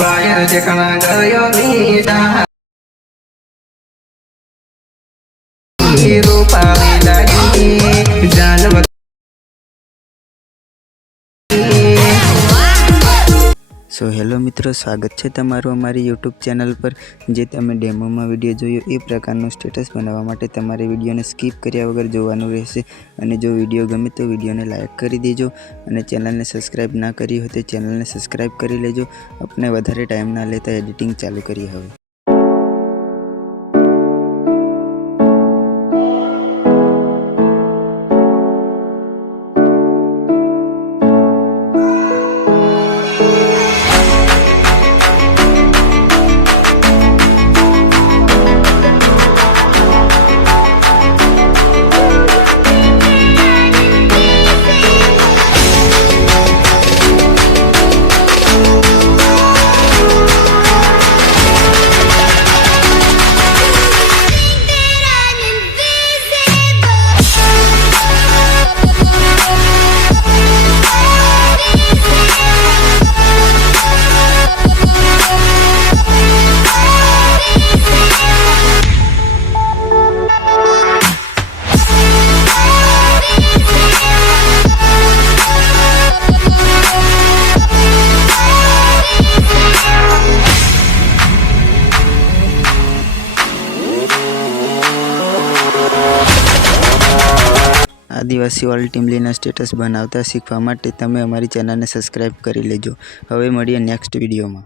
बाहर देखना गयो मीठा रूपाली लगी जानवर। सो हेलो मित्रों, स्वागत है तमारू अमारी यूट्यूब चैनल पर। जे तमे डेमो में विडियो जोयो ए प्रकारनो स्टेटस बनावा माटे तमारे विडियो ने स्कीप कर्या वगर जोवानुं रहेशे। अने जो विडियो गमे तो विडियो ने लाइक करी देजो अने चैनल ने सब्सक्राइब ना करी हो तो चैनल ने सब्सक्राइब करी लेजो। अपने वधारे टाइम ना लेता एडिटिंग चालू करी हवे। आदिवासी वाली टीमलीना स्टेटस बनावता शीखवा माटे तमे अमारी चेनल ने सब्सक्राइब करी लेजो। हवे मळीए नेक्स्ट विडियो में।